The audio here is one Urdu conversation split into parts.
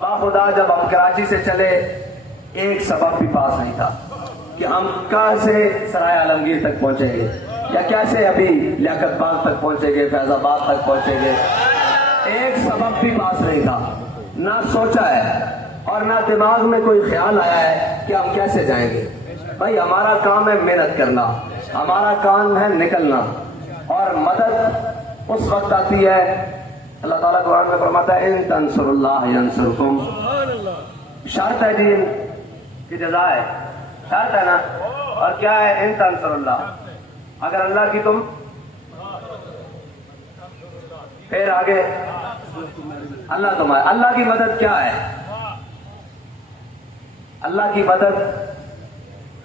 باخدا جب ہم کراچی سے چلے ایک سبب بھی پاس نہیں تھا کہ ہم کیسے سرائے عالمگیر تک پہنچیں گے یا کیسے ابھی لیاقت باغ تک پہنچیں گے، فیض آباد تک پہنچیں گے. ایک سبب بھی پاس نہیں تھا، نہ سوچا ہے اور نہ دماغ میں کوئی خیال آیا ہے کہ ہم کیسے جائیں گے. بھائی ہمارا کام ہے محنت کرنا، ہمارا کام ہے نکلنا، اور مدد اس وقت آتی ہے. اللہ تعالیٰ قرآن میں فرماتا ہے ان تنصر اللہ ینصرکم. شرط ہے جی کی جزا ہے، شرط ہے نا. اور کیا ہے؟ ان تنصر اللہ، اگر اللہ کی تم، پھر آگے اللہ تمہارے. اللہ کی مدد کیا ہے؟ اللہ کی مدد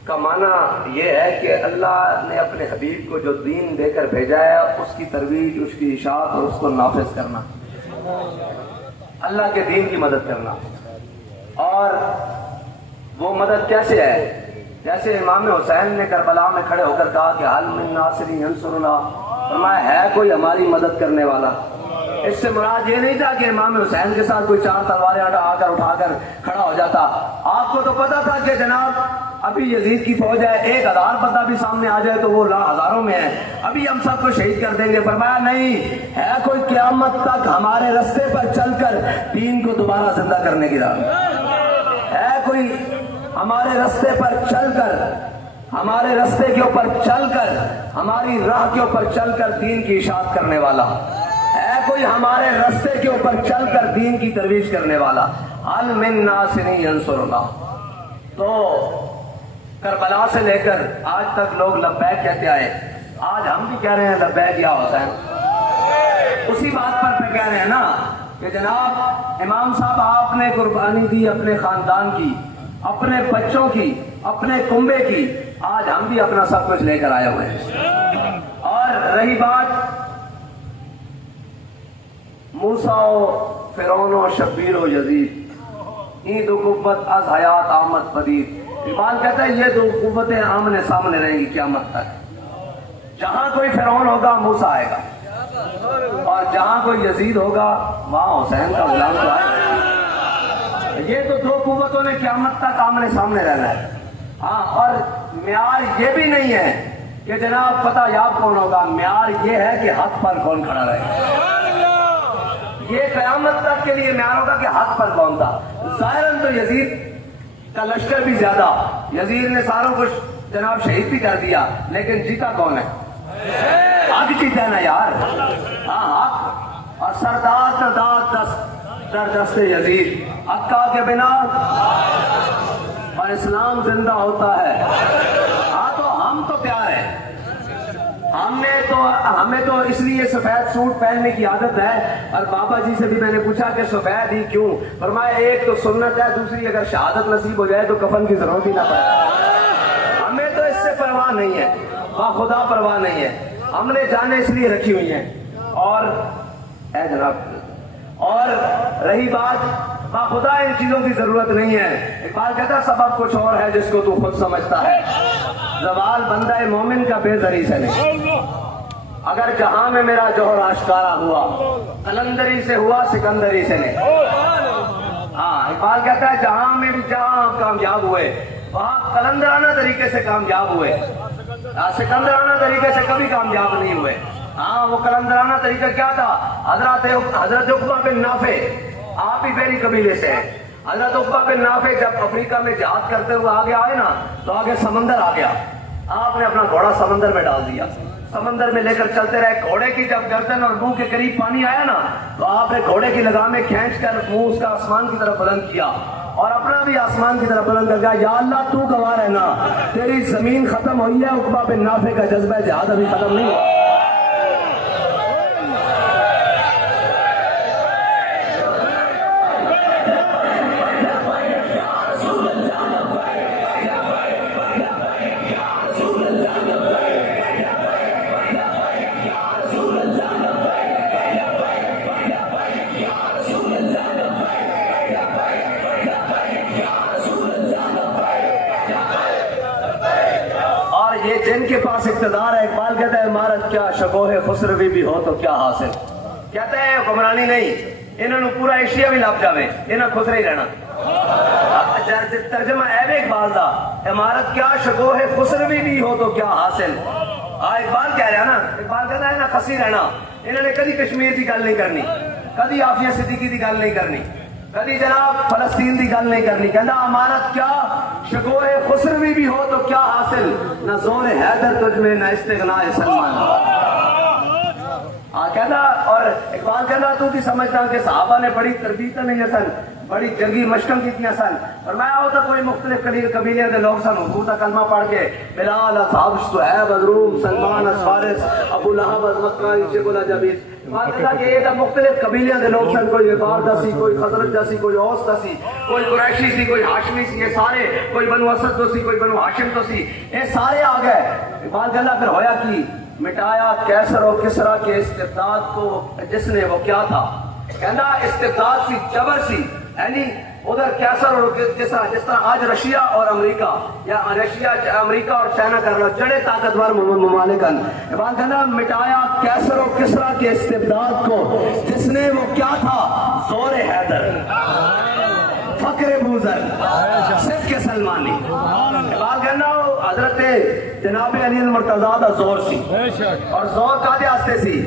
کا معنی یہ ہے کہ اللہ نے اپنے حبیب کو جو دین دے کر بھیجا ہے اس کی ترویج، اس کی اشاعت اور اس کو نافذ کرنا، اللہ کے دین کی مدد کرنا. اور وہ مدد کیسے ہے؟ جیسے امام حسین نے کربلا میں کھڑے ہو کر کہا کہ حل من ناصر ینصرنا، فرمایا ہے کوئی ہماری مدد کرنے والا. اس سے مراد یہ نہیں تھا کہ امام حسین کے ساتھ کوئی چار تلواریں اٹھا کر کھڑا ہو جاتا. آپ کو تو پتا تھا کہ جناب ابھی یزید کی فوج ہے، 1000 بندہ بھی سامنے آ جائے تو وہ ہزاروں میں ہے، ابھی ہم سب کو شہید کر دیں گے. فرمایا نہیں، ہے کوئی قیامت تک ہمارے رستے پر چل کر دین کو دوبارہ زندہ کرنے کی راہ، ہے کوئی ہمارے رستے پر چل کر، ہمارے رستے کے اوپر چل کر، ہماری راہ کے اوپر چل کر دین کی اشاعت کرنے والا، ہے کوئی ہمارے رستے کے اوپر چل کر دین کی ترویج کرنے والا. حل من ناصر ینصرنا. تو کربلا سے لے کر آج تک لوگ لبیک کہتے آئے، آج ہم بھی کہہ رہے ہیں لبیک یا حسین. اسی بات پر پہ کہہ رہے ہیں نا کہ جناب امام صاحب آپ نے قربانی دی اپنے خاندان کی، اپنے بچوں کی، اپنے کنبے کی، آج ہم بھی اپنا سب کچھ لے کر آئے ہوئے ہیں. اور رہی بات موسیٰ و فرعون و شبیر و یزید، این دو قوت از حیات آمد پدید. اقبال کہتا ہے یہ دو قوتیں آمنے سامنے رہیں گی قیامت تک. جہاں کوئی فرعون ہوگا موسیٰ آئے گا، اور جہاں کوئی یزید ہوگا وہاں حسین کا غلام تو آئے گا. یہ تو دو قوتوں نے قیامت تک آمنے سامنے رہنا ہے. ہاں، اور معیار یہ بھی نہیں ہے کہ جناب فتح یاب کون ہوگا، معیار یہ ہے کہ حق پر کون کھڑا رہے گا. یہ قیامت تک کے لیے معیار ہوگا کہ حق پر کون تھا. ظاہراً تو یزید کا لشکر بھی زیادہ، یزید نے ساروں کو جناب شہید بھی کر دیا، لیکن جیتا کون ہے؟ حق جیتا ہے نا یار. ہاں حق. اور سردار داد دست در دست یزید، حقا کے بنا اور اسلام زندہ ہوتا ہے. ہاں تو ہم تو پیار ہے، ہمیں تو اس لیے سفید سوٹ پہننے کی عادت ہے. اور بابا جی سے بھی میں نے پوچھا کہ سفید ہی کیوں؟ فرمایا ایک تو سنت ہے، دوسری اگر شہادت نصیب ہو جائے تو کفن کی ضرورت ہی نہ پڑے. ہمیں تو اس سے پرواہ نہیں ہے، خدا پرواہ نہیں ہے. ہم نے جانیں اس لیے رکھی ہوئی ہیں. اور اے جناب، اور رہی بات خدا، ان چیزوں کی ضرورت نہیں ہے. اقبال کہتا ہے سبب کچھ اور ہے جس کو تو خود سمجھتا ہے، زوال بندہ مومن کا بے ذری سے نہیں. اگر جہاں میں میرا جوہر آشکارا ہوا، قلندری سے ہوا سکندری سے نہیں. ہاں اقبال کہتا ہے جہاں میں بھی جہاں آپ کامیاب ہوئے وہاں قلندرانہ طریقے سے کامیاب ہوئے، سکندرانہ طریقے سے کبھی کامیاب نہیں ہوئے. ہاں وہ قلندرانہ طریقہ کیا تھا؟ حضرت عقبہ بن نافع، آپ ہی میری قبیلے سے ہیں. حضرت عقبہ بن نافع جب افریقہ میں جہاد کرتے ہوئے آگے آئے نا تو آگے سمندر آ گیا. آپ نے اپنا گھوڑا سمندر میں ڈال دیا، سمندر میں لے کر چلتے رہے. گھوڑے کی جب گردن اور منہ کے قریب پانی آیا نا تو آپ نے گھوڑے کی لگامیں کھینچ کر منہ اس کا آسمان کی طرف بلند کیا اور اپنا بھی آسمان کی طرف بلند کر گیا. یا اللہ تو گواہ رہنا، تیری زمین ختم ہوئی ہے، عقبہ بن نافع کا جذبہ جہاد ابھی ختم نہیں ہوا. جن کے پاس اقتدار ہے، اقبال کہتا ہے عمارت کیا شکوہ خسروی بھی ہو تو کیا حاصل. کہتا ہے حکمرانی نہیں، انہوں نے پورا ایشیا بھی لب جاوے انہاں خسرے ہی رہنا. ترجمہ ایب اقبال دا عمارت کیا شکو ہے خسروی بھی ہو تو کیا حاصل. اقبال کہہ رہا نا, اقبال کہتا ہے نا خسی رہنا. انہوں نے کدی کشمیر کی گل نہیں کرنی, کدی عافیہ صدیقی کی گل نہیں کرنی, کدی جناب فلسطین کی گل نہیں کرنی. کہنا امانت کیا شکو ہے خسروی بھی ہو تو کیا حاصل, نہ زور حیدر تجھ میں نہ استغنا سلمان. کہنا اور اقبال کہنا تو بھی سمجھتا کہ صحابہ نے بڑی تربیت نہیں سن, بڑی جنگی مشقیں کی سن. فرمایا ہوتا کوئی مختلف قبیلے کے لوگ سن, حضور کا کلمہ پڑھ کے بلال اصحاب صہیب از روم, سلمان از فارس, ابو لہب از مکہ, شیخ الجبیر. کہ یہ مختلف قبیلے کے لوگ سن, کوئی وقار دا سی, کوئی خزرج دا سی, کوئی اوس دا سی, کوئی قریشی سی, کوئی ہاشمی سی, یہ سارے, کوئی بنو اسد تو سی, کوئی بنو ہاشم تو سی, یہ سارے آ گئے. اقبال کہنا پھر ہویا کی مٹایا کیسر و کسرا کے استبداد کو جس نے وہ کیا تھا. کہنا استبداد سی, جبر سی, یعنی ادھر کیسر اور جس طرح آج رشیا اور امریکہ یا رشیا امریکہ اور چائنا کر رہا جڑے طاقتور ممالک. اقبال کہنا مٹایا کیسر و کسرا کے استبداد کو جس نے وہ کیا تھا, زور حیدر, فقر بوزر, صدق سلمانی. اقبال کہنا حضرت جناب علی المرتضیٰ دا زور سی, اور زور کادے واسطے سی,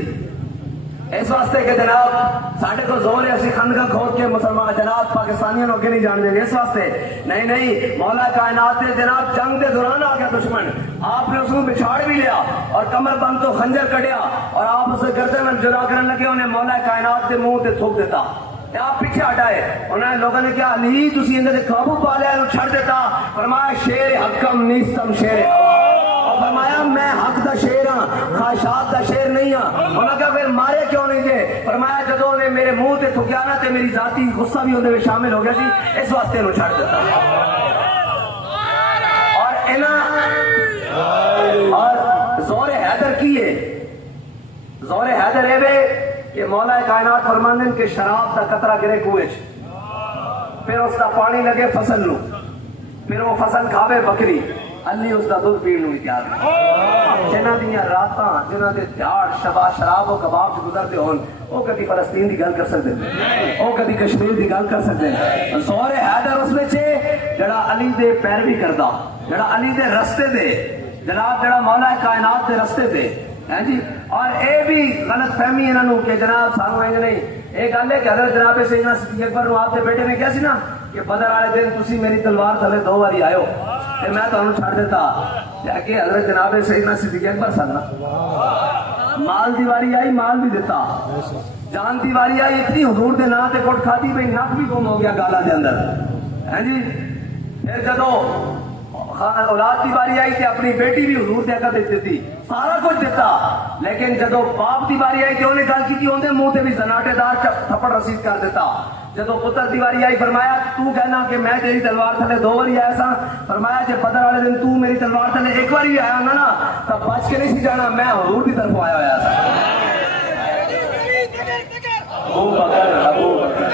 اس واسطے کہ جناب ساڑھے کو زور ہے اسی خندقہ کھود کے مسلمان جناب پاکستانیوں کو نہیں جان دیں. اس واسطے نہیں, مولا کائنات نے جناب جنگ کے دوران آ گیا دشمن, آپ نے اس کو بچھاڑ بھی لیا اور کمر بند تو خنجر کٹیا اور آپ اسے گردن میں جدا کرنے لگے, انہیں مولا کائنات کے منہ تے تھوک دیتا. آپ پیچھے ہٹائے, انہوں نے لوگوں نے کیا علی تسی اندر قابو پا لیا, چھڑ دیتا. فرمایا شیر حکم نیستم شیر, اور فرمایا میں حق دا شیر ہاں, خواہشات دا شیر نہیں ہاں. انہوں نے کہا پھر مارے کیوں نہیں تھے. فرمایا جدوں نے میرے منہ تے تھکیا نا تے میری ذاتی غصہ بھی اندر شامل ہو گیا سی, اس واسطے انہوں چھڑ دیتا. اور زور حیدر کی ہے, زور حیدر ہے کہ مولا کائنات فرماندن کہ شراب دا قطرہ گرے کوئے چ, پھر اس دا پانی لگے فصل نو, پھر وہ فصل کھاوے بکری, علی اس دا دودھ پین نو تیار. جنہ دیاں راتاں, جنہ دے دیہاڑ شبا شراب و کباب سے گزرتے ہون, وہ کدی فلسطین دی گل کر سکتے ہیں, وہ کدی کشمیر دی گل کر سکتے ہیں. زور حیدر اس میں چھے جڑا علی دے پیروی کردا, جڑا علی دے رستے دے جناب, جڑا مولا کائنات دے رستے دے جی. اور اے بھی غلط فہمی انہوں کہ جناب سانو ہے نہیں. ایک گل ہے کہ حضرت جناب سیدنا صدیق اکبر آپ کے بیٹے نے کیا سی نا کہ بدر والے دن تسی میری تلوار تھلے 2 باری آئے ہو تے میں تمہیں چھڑ دیتا. کہ حضرت جناب سیدنا صدیق اکبر سن مال دی واری آئی, مال بھی دیتا, جان دی واری آئی, اتنی حضور دے نا تے کوٹ کھاتی بھئی نک بھی گم ہو گیا گالا دے اندر ہے جی. پھر جدو اولاد کی باری آئی تھی اپنی بیٹی بھی حضور دے اگے دیتی تھی, سارا کچھ دیتا. لیکن جدو باپ کی باری آئی تو انہیں گل کی اندر منہ تے بھی زناٹے دار تھپڑ رسید کر دیتا. جدو پتر دی باری آئی فرمایا تو کہنا کہ میں تیری تلوار تھلے 2 باری آیا سا. فرمایا جب بدر والے دن تو میری تلوار تھلے 1 باری آیا ہونا نا تب بچ کے نہیں سی جانا, میں حضور کی طرف آیا ہوا سا. ابو بکر ابو بکر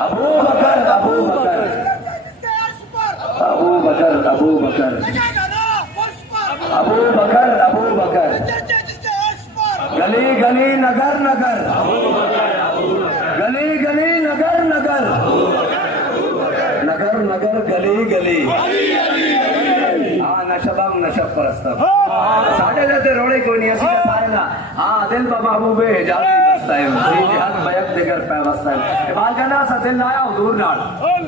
ابو بکر ابو بکر ابو بکر ابو بکر ابو بکر ابو بکر, گلی گلی نگر نگر, گلی گلی نگر نگر, نگر نگر گلی گلی. ہاں نشبم نشب پرستم ساڑھے جاتے روڑے کوئی نہیں, اسی کا سارے نا. ہاں دل با محبوب حجازی بستا ہے, جہاں بیک دیگر پیوستا ہے. اقبال کہنا سا دل آیا حضور نال,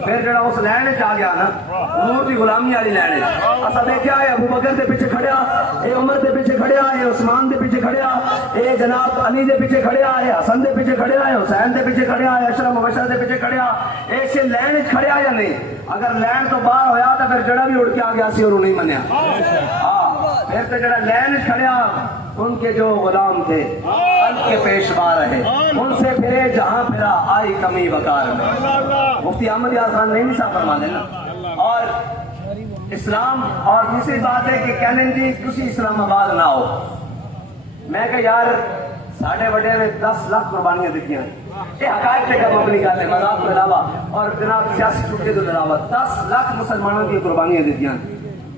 پھر جڑا اس لینڈ چاہ گیا نا حضور دی غلامی والی لینڈ, اسا دیکھا ہے ابو بکر دے پیچھے کھڑیا, اے عمر دے پیچھے کھڑیا, اے عثمان دے پیچھے کھڑیا, اے جناب علی دے پیچھے کھڑیا, اے حسن دے پیچھے کھڑیا, اے حسین دے پیچھے کھڑیا, اے اشرف مبشر دے پیچھے کھڑیا. اے سے لینڈ کھڑیا یا نہیں؟ اگر لینڈ تو باہر ہویا تو پھر جڑا بھی اڑ کے آ گیا سی اور نہیں منیا. ہاں پھر تو جڑا لینڈ کھڑیا ان کے جو غلام تھے ان کے پیشوا رہے, ان سے پھرے جہاں پھرا آئی کمی وقار میں. مفتی احمد یار خان نہیں صاحب فرما دینا. اور اسلام اور دوسری بات ہے کہ کہنے جی تسی اسلام آباد نہ ہو. میں کہ یار ساڑھے بڑے نے 10 لاکھ قربانیاں دیتی ہیں, یہ حقائق پہ کم اپنی گل ہے, مذاق کے علاوہ اور جناب سیاسی چھٹکے کے علاوہ 10 لاکھ مسلمانوں کی قربانیاں دیتی ہیں.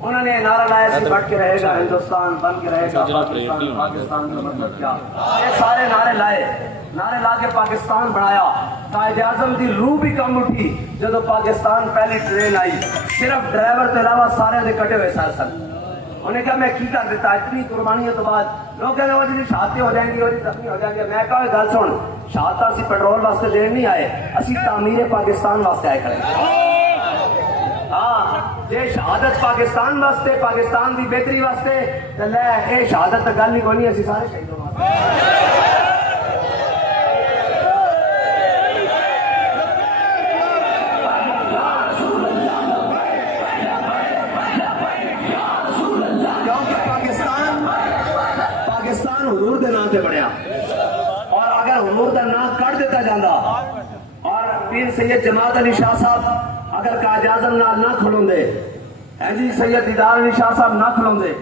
انہوں نے نعرہ لایا سی بٹ کے رہے گا ہندوستان, بن کے رہے گا پاکستان, پاکستان کا مطلب کیا, یہ سارے نعرے لائے. نعرے لا کے پاکستان بنایا. قائد اعظم دی روح بھی کم اٹھی جدو پاکستان پہلی ٹرین آئی. صرف ڈرائیور کے علاوہ سارے دے کٹے ہوئے سر سن. انہیں کہا میں کی کر دیتا اتنی قربانیوں تو بعد. لوگ کہتے ہیں وہ جی شہادتیں ہو جائیں گی وہ جی زخمی ہو جائیں گے. میں کہا گل سن, شہادت اسی پیٹرول واسطے دین نہیں آئے, اسی تعمیر پاکستان واسطے آئے کھڑے. ہاں جی شہادت پاکستان واسطے, پاکستان دی بہتری واسطے تے لے اے شہادت تے گل نہیں کوئی نہیں, اسی سارے شہیدوں واسطے. حضور دے نام سے بڑھیا, اور اگر حضور دا نام کٹ دیتا جاندہ اور پیر سید جماعت علی شاہ صاحب اگر قائد اعظم نال نہ کھلون دے, جی سید دیدار علی شاہ صاحب نہ کھلون دے,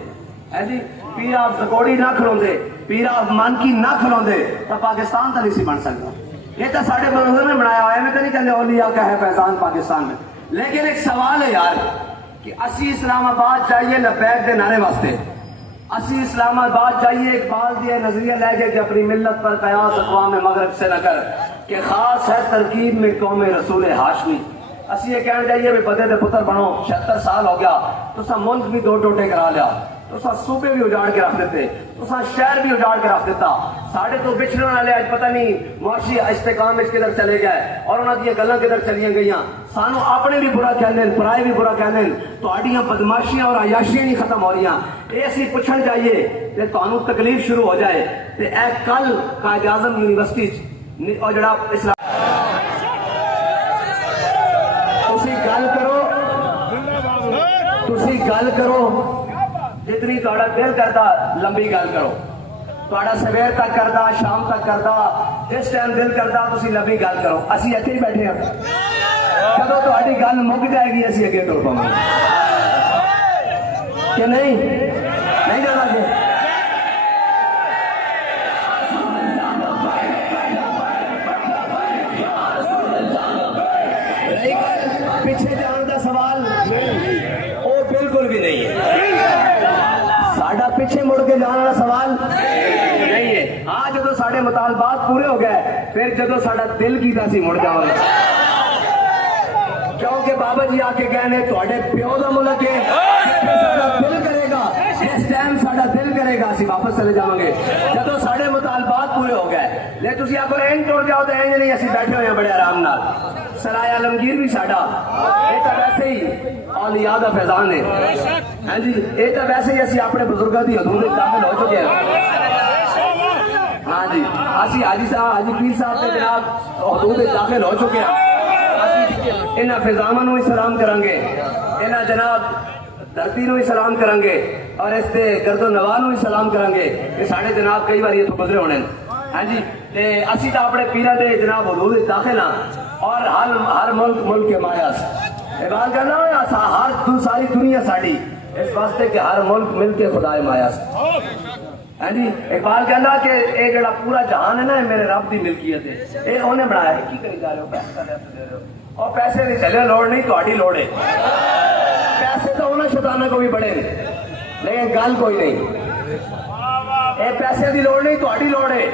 جی پیر آپ زکوڑی نہ کھلون دے, پیر آپ مانکی نہ کھلون دے, تو پاکستان تو نہیں سی بن سکتا. یہ تو ساڑھے بزرگوں نے بنایا ہوا ہے, میں تو نہیں کہتے اولیاء کا ہے فیضان پاکستان میں. لیکن ایک سوال ہے یار کہ اسی اسلام آباد چاہیے لبیک دے نعرے واسطے, اسی اسلام آباد چاہیے اقبال دیا نظریہ لے کے کہ اپنی ملت پر قیاس اقوام مغرب سے نہ کر, کہ خاص ہے ترکیب میں قوم رسول ہاشمی. اسی یہ کہنا چاہیے بھی بدے دے پتر بنو, 76 سال ہو گیا تو سا ملک بھی دو ٹوٹے کرا لیا, تو سا صوبے بھی اجاڑ کے رکھ دیتے, تو سا شہر بھی اجاڑ کے رکھ دیتا. ساڑھے تو بچھڑنے والے آج پتہ نہیں معاشی استحکام اس کدھر چلے گئے اور انہوں کی گلاں کدھر چلیاں گئیاں. سانو اپنے بھی برا کہنے, پرائے بھی برا کہنے, تو آڈیاں بدماشیاں اور عیاشیاں نہیں ختم ہو رہیاں. یہ اسی پوچھنا چاہیے کہ تانوں تکلیف شروع ہو جائے تے اے کل قائد اعظم یونیورسٹی اور جڑا اسلام تسی گل کرو جتنی تہاڈا دل کردا لمبی گل کرو, تہاڈا سویر تک کردا شام تک کردا جس ٹائم دل کردا تسی لمبی گل کرو. اسی اتنے ہی بیٹھے ہیں, جدو تہاڈی گل مک جائے گی اسی اگے تر پاواں گے کہ نہیں جانا جی. پیچھے جان کا سوال وہ بالکل بھی نہیں ہے, ساڈا پیچھے مڑ کے جانے والا سوال نہیں ہے. ہاں جدو ساڈے مطالبات پورے ہو گئے پھر جدو ساڈا دل کیتا سی مڑ جاؤں گے, کیونکہ بابا جی آ کے کہنے تھوڑے پیو دا ملک ہے, دل کرے گا جس ٹائم ساڈا دل کرے گا اسی واپس چلے جاؤں گے جدو ساڈے مطالبات پورے ہو گئے. لے تسی آ کو این ٹوڑ جاؤ تو این نہیں, اسی بیٹھے ہوئے ہیں بڑے آرام نال. سرائے عالمگیر بھی ساڈا, یہ تو ویسے ہی اولیاء دا فیضان ہے. ہاں جی یہ تو ویسے ہی اسی اپنے بزرگوں کی حدود داخل ہو چکے ہیں. ہاں جی اسی حاجی صاحب حاجی پیر صاحب کے جناب حدود داخل ہو چکے ہیں. انہاں فضاماں نو سلام کریں گے, انہاں جناب دھرتی نو سلام کریں گے, اور اس تے گرد و نواح نو سلام کریں گے کہ ساڈے جناب کئی بار اتوں گزرے ہونے. ہاں جی تے اسی تو اپنے پیرا دے جناب حدود داخل ہاں, اور ہر ملک کے مایاس اقبال کہنا ہر ساری دنیا ساڈی اس واسطے کہ ہر ملک مل کے خدا مایاس. ہاں جی اقبال کہنا کہ یہ جڑا پورا جہان ہے نا میرے رب دی ملکیت ہے, یہ انہیں بنایا ہے. کی کری جا رہے ہو, پیسے دے رہے ہو, اور پیسے نہیں چلے لوڑ نہیں تہاڈی لوڑ ہے. پیسے تو انہیں شیطانوں کو بھی بڑے لیکن گل کوئی نہیں, یہ پیسے دی لوڑ نہیں تہاڈی لوڑ ہے.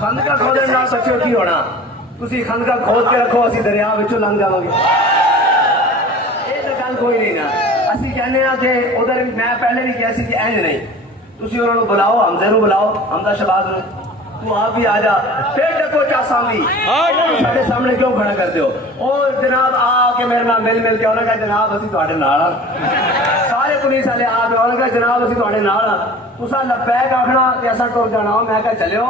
خندقہ کھودنے نہ سچو کی ہونا, تسی خندقہ کھود کے رکھو اسی دریا وچوں لنگ جاواں گے. یہ تو گل کوئی نہیں نا. اسی کہنے ہاں کہ ادھر میں پہلے بھی کہا سی کہ اینج نہیں, تسی انہوں نے بلاؤ, حمزے نو بلاؤ, حمزہ شہباز نو, تو آپ بھی آ جا, پھر ڈکو چاساں بھی ساڈے سامنے کیوں کھڑا کرتے ہو. اور جناب آ کے میرے نال مل کے انہوں نے کہا جناب اسی تہاڈے نال ہاں, سارے پولیس والے آ کے انہوں نے کہا جناب اسی تہاڈے نال ہاں. تسا لبیک آخنا کہ اساں ٹر جانا. میں کہا چلو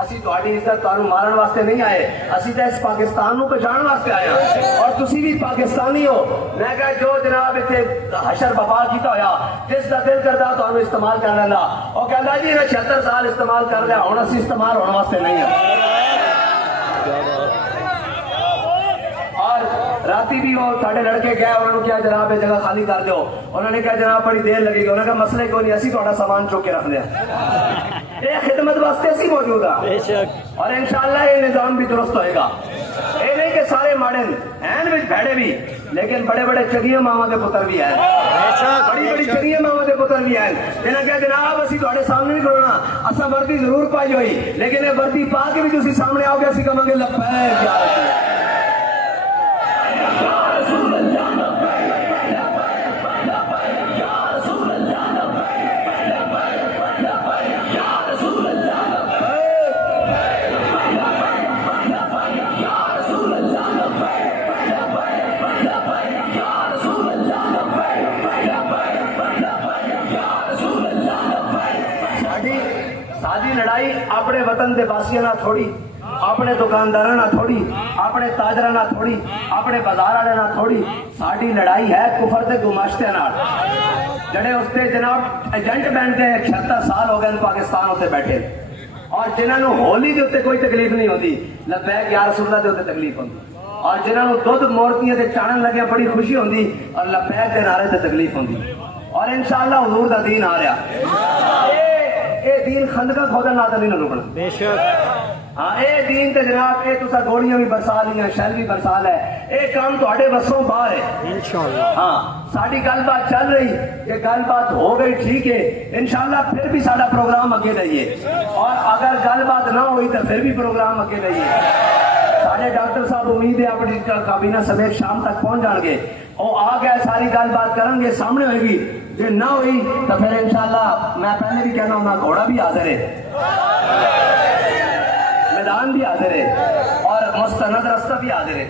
اسی تہاڈی عزت تانوں مارن واسطے نہیں آئے, اسی تو اس پاکستان نو بچاؤن واسطے آئے ہیں, اور تسی بھی پاکستانی ہو. میں کہا جو جناب اتنے حشر بپا کیتا ہویا جس کا دل کرتا تانوں استعمال کر لینا. اور کہندا جی انہیں 76 سال استعمال کر لیا, ہن اسی استعمال ہونے واسطے نہیں ہے. راتی بھی وہ ساڑھے لڑکے گئے, انہوں نے کیا جناب یہ جگہ خالی کر دو. انہوں نے کہا جناب بڑی دیر لگے گی. انہوں نے کہا مسئلے کوئی نہیں, اسی تھوڑا سامان چوک کے رکھ دیا. یہ خدمت واسطے اسی موجود ہے, اور انشاءاللہ یہ نظام بھی درست ہوئے گا. یہ نہیں کہ سارے ماڑے ہیں بھڑے بھی لیکن بڑے بڑے چگیاں ماواں دے پتر بھی ہیں بڑی بڑی چگیاں ماواں دے پتر بھی ہیں جنہاں کہ جناب اسی تہاڈے سامنے نہیں کھڑنا اساں وردی ضرور پائی ہوئی لیکن یہ وردی پا کے بھی تسی سامنے آؤ گے اسی کہاں گے لبیک یا رسول اللہ لڑائی اپنے وطن دے باسیاں نہ تھوڑی اپنے دکانداراں نہ تھوڑی اپنے تاجراں نہ تھوڑی اپنے بازار والے نہ تھوڑی ساڈی لڑائی ہے کفر تے گماشتے نال جڑے اس تے جناب ایجنٹ بنتے ہیں 76 سال ہو گئے پاکستان اتنے بیٹھے اور جنہاں نو ہولی دے اوتے کوئی تکلیف نہیں ہوندی لبیک یا رسول اللہ دے اوتے تکلیف ہوندی اور جنہاں نو دودھ مورتیاں تے چاڑن لگے بڑی خوشی ہوندی اور لبیک دے نعرے تے تکلیف ہوندی اور انشاءاللہ حضور دا دین آ رہا اے دین خندقہ کھودا نہ تے نہیں رکنا بے شک ہاں اے دین تے جناب اے تسا گولیاں بھی برسا لیاں شیل بھی برسا لے اے کام تہاڈے وسوں باہر ہے انشاءاللہ ہاں ساڈی گل بات چل رہی یہ گل بات ہو گئی ٹھیک ہے انشاءاللہ پھر بھی ساڈا پروگرام اگے لائیے اور اگر گل بات نہ ہوئی تو پھر بھی پروگرام اگے لائیے سارے ڈاکٹر صاحب امید ہے اپنی کابینہ سمیت شام تک پہنچ جان گے وہ آ گئے ساری گل بات کریں گے سامنے ہوئے گی جو نہ ہوئی تو پھر انشاءاللہ میں پہلے بھی کہنا ہوں گھوڑا بھی حاضر ہے میدان بھی حاضر ہے اور مستند رستہ بھی حاضر ہے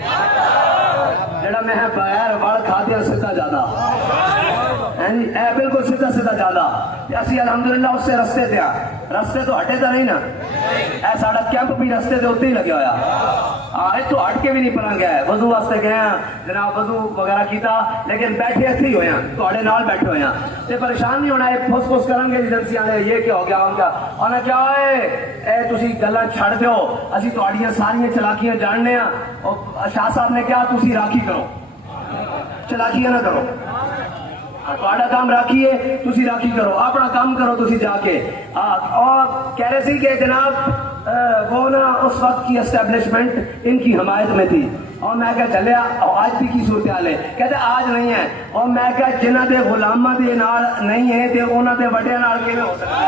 جڑا میں بغیر وڑ کھاتے سیدھا جانا اے بالکل سیدھا سیدھا جانا اسی الحمدللہ اس سے رستے تے رستے تو ہٹے تو نہیں نا اے ساڈا کیمپ بھی رستے دے اوتے ہی لگیا ہوا تو ہٹ کے بھی نہیں پلنگ گئے وضو واسطے گئے ہیں جناب وضو وغیرہ کیتا لیکن بیٹھے اتھے ہی ہوئے ہیں تہاڈے نال بیٹھے ہوئے ہیں تے پریشان نہیں ہونا ہے پھس پھس کریں گے ایجنسی والے یہ کیا ہو گیا ان کا انہاں کیا اے تسی گلاں چھڑ دیو اسی تہاڈیاں ساریاں چلاکیاں جاننے ہیں اور شاہ صاحب نے کہا تسی راکھی کرو چلاکیاں نہ کرو تہاڈا کام راکھی ہے تسی راکھی کرو اپنا کام کرو تسی جا کے اور کہہ رہے سی کہ جناب وہ نا اس وقت کی اسٹیبلشمنٹ ان کی حمایت میں تھی اور میں کہا چلے آج بھی کی صورتحال ہے کہتے آج نہیں ہے اور میں کہا جنہ دے غلامہ دے نال نہیں ہے تے انہاں دے وڈے نال کیویں ہو سکتا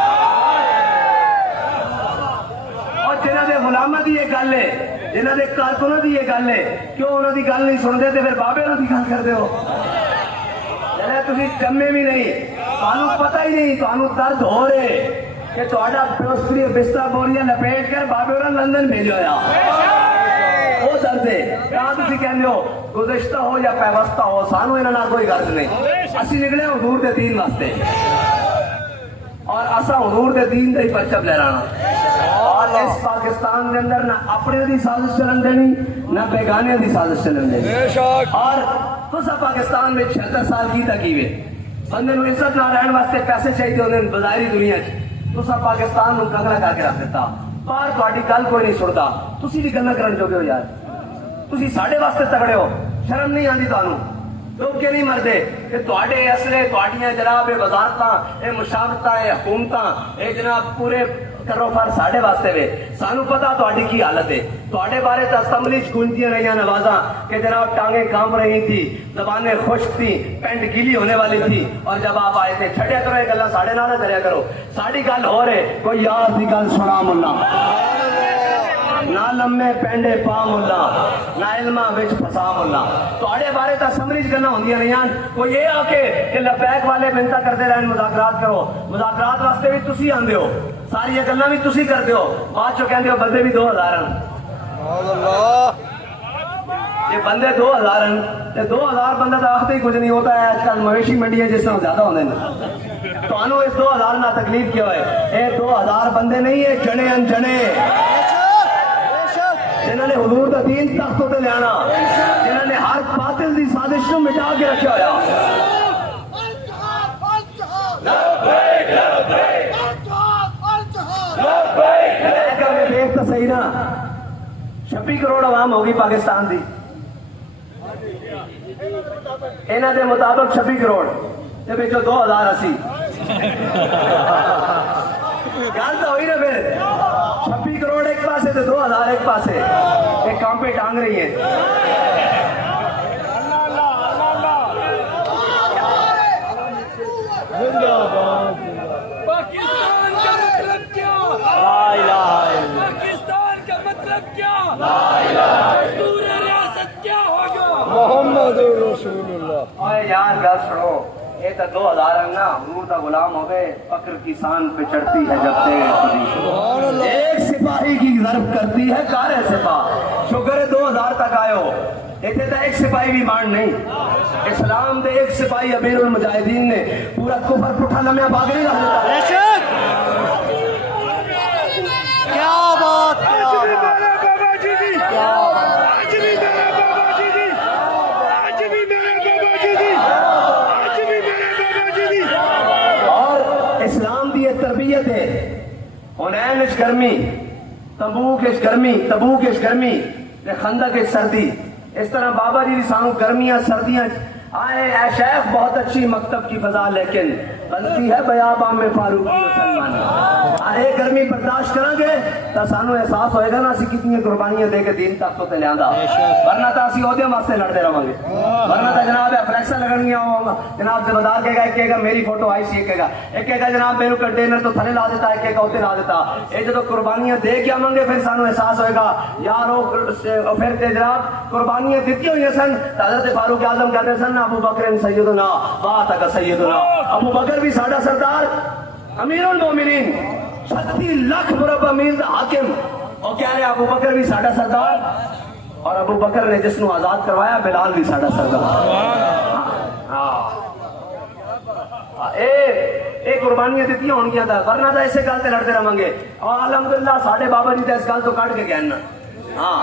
اور جنہ دے غلامہ دی یہ گل ہے جنہ دے کارکنوں دی یہ گل ہے کیوں انہاں دی گل نہیں سن دے تے پھر بابے انہاں دی گل کر دے ہو تسی جمے بھی نہیں تانوں پتہ ہی نہیں تانوں درد ہو رہے کہ تہاڈا بستری بستر بوریاں لپیٹ کر بابے اور لندن بھیجا ہویا وہ درد ہے کہاں تسی کہندے ہو گزشتہ ہو یا پیوستہ ہو سانوں انہاں نال کوئی غرض نہیں اسی نکلے حضور دے دین واسطے اور اساں حضور دے دین دا ہی پرچم لہرانا اور اس پاکستان دے اندر نہ اپنے دی سازش چلن دینی نہ بیگانے دی سازش چلن دینی اور تسا پاکستان میں 76 سال کی تکیوے بندے نو عزت نہ رہن واسطے پیسے چاہیے ہوندے بظاہری دنیا تسا پاکستان نو کنگلا کر کے رکھ دیتا باہر تہاڈی گل کوئی نہیں سندا تسی بھی گلاں کرن جوگے ہو یار تسی ساڈے واسطے تگڑے ہو شرم نہیں آندی تانوں لوگ کے نہیں مردے کہ تہاڈے اصلے تہاڈیاں جناب وزارتاں اے مشاورتاں اے حکومتاں اے جناب پورے کرو فر ساڈے واسطے وے سانو پتا تہاڈی کی حالت ہے تہاڈے بارے تے اسمبلی چ گونجدیاں رہیاں نوازاں کہ جناب ٹانگیں کانپ رہی تھی زبانیں خشک تھی پینٹ گیلی ہونے والی تھی اور جب آپ آئے تھے چھڈیا کرو یہ گلاں ساڈے نال نہ کریا کرو ساڈی گل ہو رہے کوئی یار دی گل سنا ملا نہ لمے پینڈے پا ملا نہ علماں وچ پھسا ملا تہاڈے بارے تے اسمبلی چ گلاں ہوندیاں رہیاں کوئی یہ آ کے کہ لبیک والے منتا کرتے رہن مذاکرات کرو مذاکرات واسطے بھی تسی آندے ہو ساری یہ گلاں بھی تسی کرتے ہو بعد چوں کہندے ہو بندے بھی 2000 یہ بندے 2000 تے 2000 بندہ تو آختے ہی کچھ نہیں ہوتا ہے آج کل مویشی منڈیاں جس طرح زیادہ ہوندے ہیں تانوں اس 2000 نہ تکلیف کیا ہوئے اے 2000 بندے نہیں ہے جنے انجنے جنہوں نے حضور دا دین تختوں تے لیانا جنہوں نے ہر باطل دی سازش کو مٹا کے رکھا ہویا دیکھ تو صحیح نا 26 کروڑ عوام ہوگی پاکستان دی انہاں دے مطابق 26 کروڑ تے وچوں 2000 اسی گل تو ہوئی نا پھر 26 کروڑ ایک پاسے تو 2000 ایک پاسے ایک کام پہ ٹانگ رہی ہیں. پاکستان کا مطلب کیا؟ پاکستان کا مطلب کیا؟ دستور ریاست کیا ہوگا؟ محمد رسول اللہ. اور یار گل سنو، یہ تو 2000 نا حضور کا غلام ہو گئے. فقر کی سان پہ چڑھتی ہے جب تک ایک سپاہی کی ضرب کرتی ہے کارے سپاہ. شکر ہے 2000 تک آئے ہو. اتنے تو ایک سپاہی بھی مان نہیں. اسلام دے ایک سپاہی امیر المجاہدین نے پورا کفر پٹھا لمحہ باغ نہیں رہا دیتا. کیا بات ہے. اور اسلام دی ایک تربیت ہے. حنین اچ گرمی، تبوک اچ گرمی، تبوک اچ گرمی تے خندق اچ سردی. اس طرح بابا جی سانو گرمیاں سردیاں آئے. اے شیخ بہت اچھی مکتب کی فضا لیکن بنتی ہے بیابان میں فاروقی مسلمان. آئے گرمی برداشت کریں گے تو سانو احساس ہوئے گا نا اسی کتنی قربانیاں دے کے دین تک تو لیا. ورنہ تو اسی عہدے واسطے لڑتے رہیں گے. ورنہ تو جناب فلیکساں لگنگیاں جناب ذمہ دار کہے گا، ایک کہے گا میری فوٹو آئی سی، ایک کہے گا، ایک کہے گا جناب میرے کنٹینر تو تھلے لا دیتا، ایک کہے گا اتنے لا دیتا. یہ جب قربانیاں دے کے آؤں گے پھر سانو احساس ہوئے گا یار وہ پھر جناب قربانیاں دیتی ہوئی سن. حضرت فاروق اعظم کہتے سن ابو بکر سیدنا بات کا سیدنا. ابو بکر بھی ساڈا سردار امیر المومنین 36 لاکھ مربع میل حاکم. اور کہہ رہے ابو بکر بھی ساڈا سردار. اور ابو بکر نے جس نو آزاد کروایا بلال بھی ساڈا سردار. اے قربانیاں دیتی ہون گیا تھا. ورنہ تو ایسے گل تے لڑتے رہیں گے. اور الحمدللہ ساڈے بابا جی اس گل تو کٹ کے گئے نا. ہاں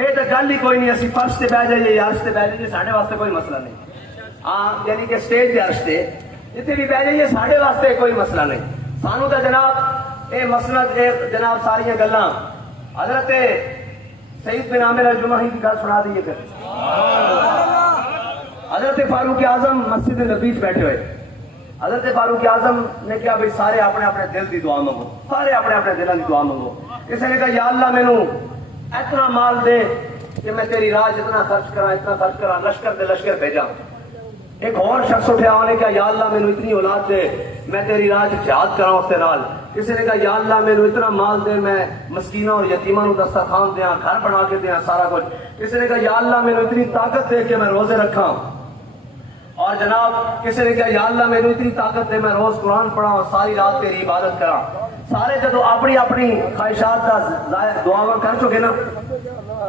یہ تو گل ہی کوئی نہیں. اسی فرش تے بہ جائیے یا عرش تے بہ جائیے ساڈے واسطے کوئی مسئلہ نہیں. ہاں یعنی کہ سٹیج تے عرش تے جتنے بھی بہ جائیے ساڈے واسطے کوئی مسئلہ نہیں. سانو تو جناب اے مسند اے جناب ساری گلاں حضرت سید بن عامر الجمحی کی گل سنا دیئے پھر. حضرت فاروق اعظم مسجد نبی بیٹھے ہوئے. حضرت فاروق اعظم نے کہا بھائی سارے اپنے اپنے دل دی دعا منگو. سارے اپنے اپنے دلوں دی دعا منگو. کسی نے کہا یا اللہ مینوں اتنا مال دے کہ میں تیری راہ اتنا خرچ کرا اتنا خرچ کرا لشکر دے لشکر بھیجا. ایک اور شخص اٹھا انہیں کہا یا اللہ مینوں اتنی اولاد دے میں تیری راہ جہاد کرا اس کے نال. کسی نے کہا یا اللہ مینوں اتنا مال دے میں مسکیناں اور یتیماں نوں دسترخوان دیاں گھر بنا کے دیاں سارا کچھ. کسی نے کہا یا اللہ مینوں اتنی طاقت دے کہ میں روزے رکھاں. اور جناب کسی نے کہا یا اللہ مینوں اتنی طاقت دے میں روز قرآن پڑھا اور ساری رات تیری عبادت کرا. سارے جدو اپنی اپنی خواہشات کا دعا کر چکے نا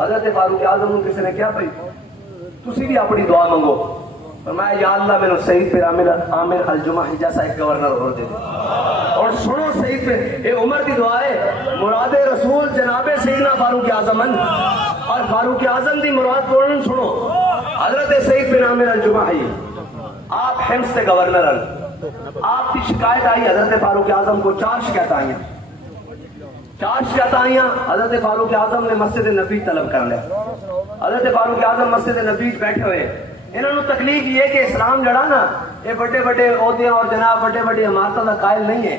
حضرت فاروق اعظم نے کسی نے کہا بھائی تسی بھی اپنی دعا منگو. فرمایا یا اللہ میں سعید بن عامر الجمحی جیسا ایک گورنر اور دے. اور سنو سعید بن یہ عمر کی دعا ہے. مراد رسول جناب سیدنا فاروق اعظم اور فاروق اعظم دی مراد بولن سنو. حضرت سعید بن عامر الجمحی آپ حمص کے گورنر ہیں. آپ کی شکایت آئی حضرت فاروق اعظم کو. 4 شکایت آئی ہیں. 4 شکایت آئی ہیں. حضرت فاروق اعظم نے مسجد نبی طلب کر لیا. حضرت فاروق اعظم مسجد نبی بیٹھے ہوئے. انہوں نے تکلیف یہ کہ اسلام جڑا نا یہ بڑے بڑے عہدے اور جناب بڑے بڑے عمارتوں کا قائل نہیں ہے.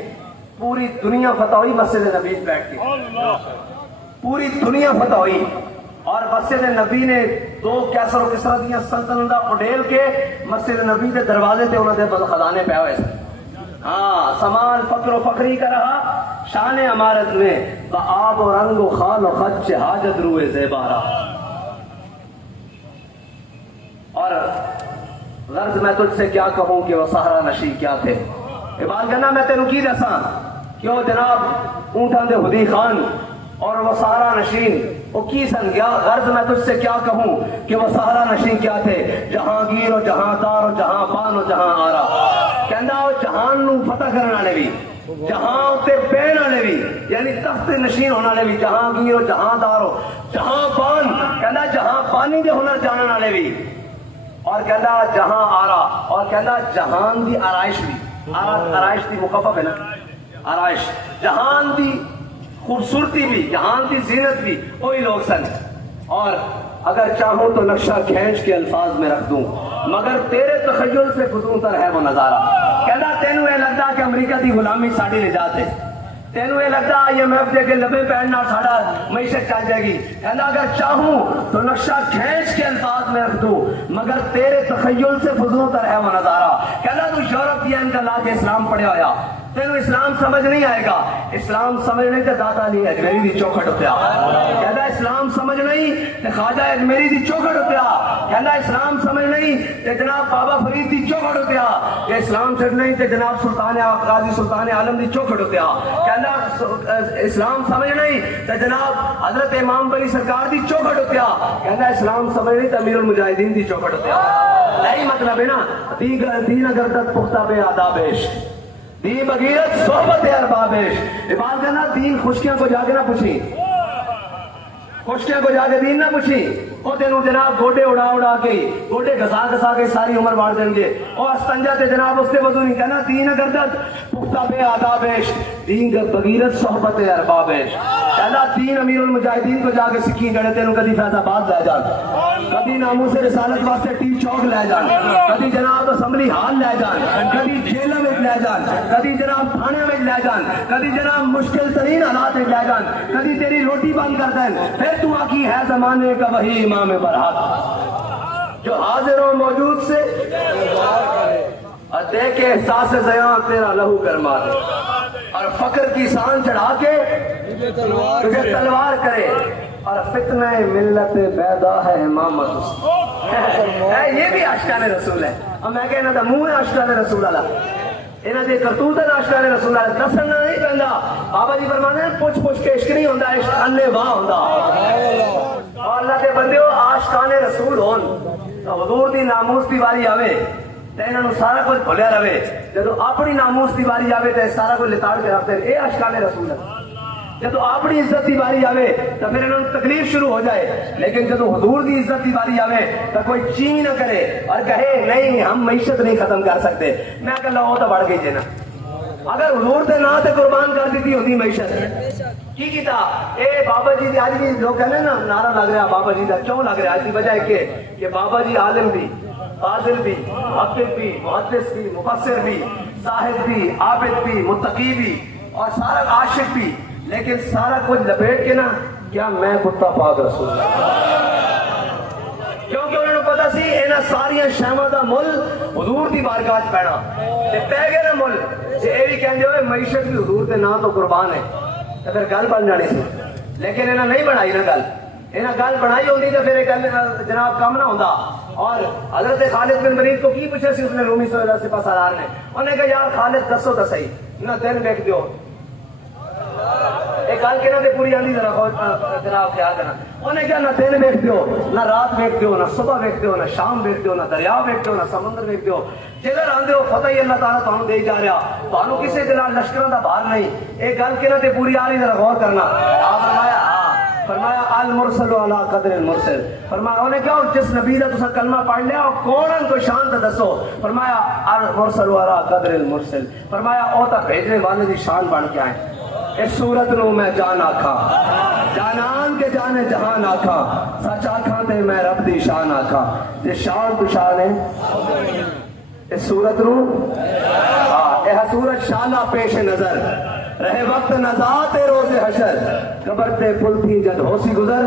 پوری دنیا فتح ہوئی مسجد نبی بیٹھ کے. پوری دنیا فتح ہوئی. اور مسجد نبی نے 2 کیسر و کسرا دیا سلطنتاں اڈیل کے مسجد نبی کے دروازے تے انہوں نے خزانے پہ ہوئے. ہاں سامان فقر و فخری کا رہا شان عمارت میں آب و رنگ و خال و خط حاجت روئے زیبارہ. اور غرض میں تجھ سے کیا کہوں کہ وہ صحرا نشی کیا تھے. بات کرنا میں تینوں کی دساں کہ وہ جناب اونٹاں دے ہدی خان اور وہ صحرا نشین وہ کی سن گیا. غرض میں تجھ سے کیا کہوں کہ وہ صحرا نشین کیا تھے. جہانگیر و جہاں دار و جہاں بان و جہاں آرا. کہندا وہ جہان نو فتح کرنے والے بھی جہاں تے پہن والے بھی یعنی تخت نشین ہونے والے بھی جہانگیر و جہاں دار و جہاں بان. کہندا جہاں پانی دے ہنر جاننے والے بھی. اور کہندا جہاں آرا اور کہندا جہان دی آرائش بھی. آرائش دی مخفف ہے نا آرائش. جہان دی خوبصورتی بھی جہان دی زینت بھی وہی لوگ سن. اور اگر چاہوں تو نقشہ کھینچ کے الفاظ میں رکھ دوں مگر تیرے تخیل سے فزون تر ہے وہ نظارہ. کہنا تینوں یہ لگتا کہ امریکہ دی غلامی ساڑی نجات ہے. تینوں یہ لگتا IMF دے کے لبے پہننا ساڑا معیشت چل جائے گی. کہنا اگر چاہوں تو نقشہ کھینچ کے الفاظ میں رکھ دوں مگر تیرے تخیل سے فضول تر ہے وہ نظارہ. کہنا تو یورپین کا لا کے اسلام پڑھیا ہویا تینوں اسلام سمجھ نہیں آئے گا. اسلام سمجھنے تے داتا نہیں اجمیری دی چوکھٹ ہوتیا. کہنا اسلام سمجھ نہیں تے خواجہ اجمیری دی چوکھٹ ہوتیا. کہنا اسلام سمجھ نہیں تے جناب بابا فرید دی چوکھٹ ہوتیا. کہ اسلام سمجھ نہیں تے جناب سلطان قاضی سلطان عالم دی چوکھٹ ہوتیا. کہنا اسلام سمجھ نہیں تے جناب حضرت امام علی سرکار دی چوکھٹ ہوتیا. کہنا اسلام سمجھ نہیں تے امیر المجاہدین دی چوکھٹ ہوتیا. یہی مطلب ہے نا دین اگر تک پختہ بے آدابش دین بغیرت صحبت اربابش. عباد کہنا دین خشکیاں کو جا کے نہ پوچھی خشکیاں کو جا کے دین نہ پوچھی. وہ تینوں جناب گوڈے اڑا کے گوڈے گھسا کے ساری عمر باڑ دیں گے. اور استنجا تے جناب اس کے وضو نہیں. کہنا دین اگر تک پختہ بے آدابش دین بغیرت صحبت اربابش. کہنا دین امیر المجاہدین کو جا کے سکھی گڑے تینوں کدی فیض آباد لے جان کدی ناموس رسالت واسطے ٹی چوک لے جان کدی جناب اسمبلی ہال لے جان کدی جیلوں میں لے جان کدی جناب تھانے میں لے جان کدی جناب مشکل ترین حالات میں لے جان کدی تیری روٹی بند کر دیں. پھر تو آکی ہے زمانے کا وہی امام برحق جو حاضر و موجود سے اور دیکھ کے احساس زیاں تیرا لہو گرما دے اور فقر کی سان چڑھا کے تجھے تلوار کرے اور فتنہ ملت بیدا ہے امامت. یہ بھی عاشقان رسول ہے. اور میں کہنا تھا منہ ہے عاشقان رسول اللہ انہاں دے کرتوت ہے عاشقان رسول اللہ. دسنا نہیں پہندا. بابا جی فرماتے ہیں پوچھ کے عشق نہیں ہوندا عشق اننے واہ ہوندا. اور اللہ دے بندیو عاشقان رسول ہون تو حضور دی ناموس دی واری آوے تے انہاں نوں سارا کچھ بھولیا رہے. جدوں اپنی ناموس دی واری آوے تے سارا کچھ لتاڑ کے رکھتے ہیں. اے عاشقان رسول ہے. جدو اپنی عزت کی باری آوے تو پھر انہوں تکلیف شروع ہو جائے. لیکن جدو حضور کی عزت کی باری آوے تو کوئی چی نہ کرے اور کہے نہیں ہم معیشت نہیں ختم کر سکتے. میں کہ اللہ وہ تو بڑھ گئی جی نا. اگر حضور دے نا تے قربان کر دیتی ہوتی معیشت کی کیتا. اے بابا جی آج بھی لوگ کہنے نا نعرہ لگ رہا بابا جی کا کیوں لگ رہا. آج کی وجہ ہے کہ بابا جی عالم بھی فاضل بھی محقق بھی محدث بھی مفسر بھی صاحب بھی عابد بھی متقی بھی اور سارا عاشق بھی لیکن سارا کچھ لپیٹ کے نا کیا میں کتا پاک رسول کیونکہ انہوں نے پتا سی اینا ساریاں شہمہ دا مل حضور دی بارگاہ پینا پہ گئے نا مل اے بھی کہندے ہوئے معیشت بھی حضور دے نا تو قربان ہے. اگر گل بن جانی سی لیکن انہاں نہیں بنائی نا گل. انہاں گل بنائی ہوندی تو پھر گل جناب کم نہ ہوندا. اور حضرت خالد بن ولید کو کی پوچھے سی اس نے رومی صلی اللہ سپاہ سالار نے. انہوں نے کہا یار خالد دسو تو صحیح نہ دن دیکھ دیو ایک گل کہنا تے پوری آندھی ذرا جناب خیال کرنا. انہیں کیا نہ دن ویکھ دیو نہ رات ویکھ دیو نہ صبح ویکھ دیو نہ شام ویکھ دیو نہ دریا ویکھ دیو نہ سمندر ویکھ دیو. جدھر آندے ہو فتح ہی اللہ تعالیٰ تانوں دے جا رہا. تانوں کسی دے نال لشکراں دا بھار نہیں. ایک گل کہنا تے پوری آندھی ذرا غور کرنا. فرمایا المرسل علی قدر المرسل. فرمایا انہیں کیا جس نبی دا تسا کلمہ پڑھ لیا اور کون کو شان تے دسو. فرمایا المرسل علی قدر المرسل. فرمایا او تا بھیجنے والے دی شان بن کے آئے. اس صورت نو میں جان آکھا جانان کے جانے جہان آکھا سچ آکھا تے میں رب دی شان آکھا. یہ شان تو شان ہے اس صورت نو اے صورت شانہ پیش نظر رہے وقت نزاعت روز حشر قبر تے پل تھی جد ہوسی گزر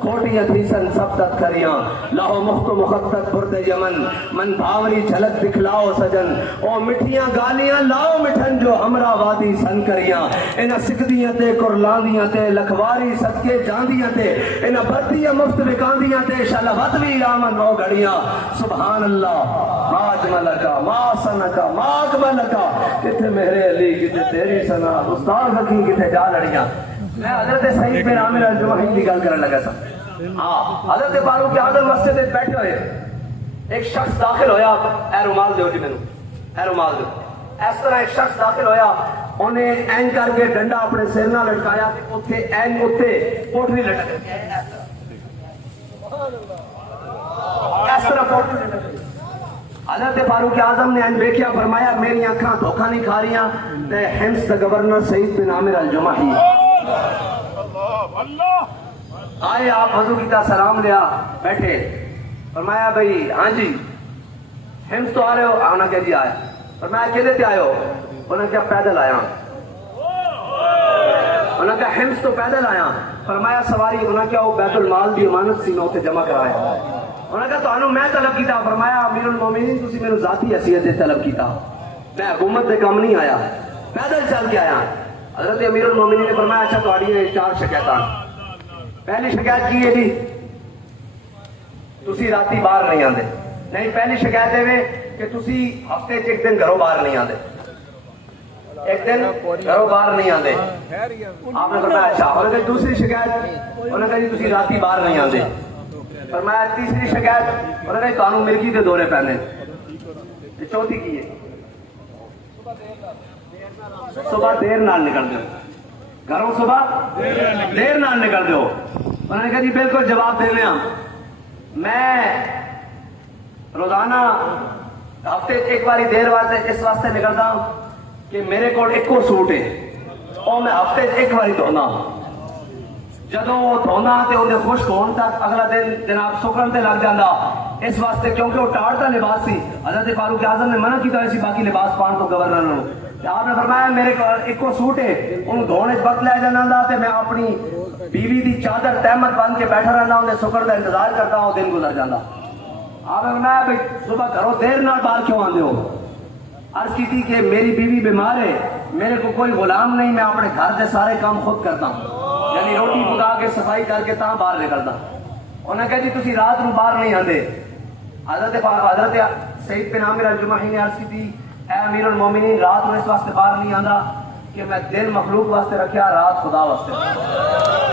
کھوٹیاں تھی سن سب تک کریاں لاہو مخت مخطط برد یمن من بھاوری جھلک دکھلاؤ سجن او مٹھیاں گالیاں لاؤ مٹھن جو ہمراہ وادی سن کریاں انہاں سکدیاں تے قرلاندیاں تے لکھواری صدقے جاندیاں تے انہاں بھرتیاں مفت وکاندیاں تے شلوت بھی آمن رو گھڑیاں. سبحان اللہ ما اجملکا ما سنکا ما اقبلکا کتے میرے علی کتے تیری سنا استاد حکیم کتے جا لڑیاں. میں حضرت سعید بن عامر الجمحی کی گل کرنے لگا سا. حضرت فاروق اعظم مسجد میں بیٹھے ہوئے ایک شخص داخل ہویا. اے رومال دیو جی مینوں اے رومال دیو. اس طرح ایک شخص داخل ہویا انہیں این کر کے ڈنڈا اپنے سر نال لٹکایا تے این اوتے پوٹلی لٹک گئی. اس طرح پوٹلی لٹک گئی. حضرت فاروق اعظم نے ان دیکھیا فرمایا میری آنکھاں دھوکا نہیں کھا رہیاں تے حمص دا گورنر سعید بن عامر الجمحی آئے. آپ وضو کیتا سلام لیا بیٹھے. فرمایا بھائی ہاں جی حمص تو آ رہے ہو. انہوں نے کہا جی آئے. فرمایا کدے تے آئے ہو. انہوں نے کہا پیدل آیا. انہوں نے کہا حمص تو پیدل آیا. فرمایا سواری. انہوں نے کہا وہ بیت المال دی امانت سی میں اتنے جمع کرایا. انہوں نے کہا تمہیں میں طلب کیتا. فرمایا امیر المومنین تسی میرے ذاتی حیثیت سے طلب کیتا, میں حکومت دے کام نہیں آیا, پیدل چل کے آیا. حضرت امیر المومنین نے فرمایا اچھا تہاڈی 4 شکایتاں. پہلی شکایت کی ہے جی تسی راتی باہر نہیں آندے. نہیں, پہلی شکایت ہے کہ تسی ہفتے ایک دن گھروں باہر نہیں آندے, ایک دن گھروں باہر نہیں آندے. آپ نے فرمایا اچھا. انہوں نے کہا دوسری شکایت. انہوں نے کہا جی تسی راتی باہر نہیں آندے. فرمایا تیسری شکایت. انہوں نے کہا قانون مرغی دے دورے پہنے. چوتھی کی ہے صبح دیر نال نکل دو گھروں, صبح دیر نال نکل دو. انہوں نے کہا جی بالکل جواب دے لیا. میں روزانہ ہفتے ایک باری دیر واسطے اس واسطے نکلتا ہوں کہ میرے کو ایکو سوٹ ہے اور میں ہفتے ایک باری دھونا. جدو وہ دھونا تو انہیں خشک ہونے تک اگلا دن جناب سکن تے لگ جانا. اس واسطے کیونکہ وہ ٹاٹ کا لباس سی. حضرت فاروق اعظم نے منع کیا سی باقی لباس پان کو گورنر. آپ نے فرمایا میرے کو ایکو سوٹ ہے انہوں دھونے وقت لے جانا تے میں اپنی بیوی دی چادر تحمت بن کے بیٹھا رہنا, انہیں سکن کا انتظار کرتا ہوں, دن گزر جانا. آپ نے فرمایا بھائی صبح گھروں دیر نال باہر کیوں آندے ہو؟ عرض کی تھی کہ میری بیوی بیمار ہے, میرے کو کوئی غلام نہیں, میں اپنے گھر کے سارے کام خود کرتا ہوں, یعنی روٹی پکا کے صفائی کر کے تاں باہر نکلتا. انہوں نے کہا جی تسی رات نو باہر نہیں آندے. حضرت سعید بن عامر الجمحی نے عرض کی تھی اے امیر المومنین رات نو اس واسطے باہر نہیں آندا کہ میں دن مخلوق واسطے رکھیا, رات خدا واسطے.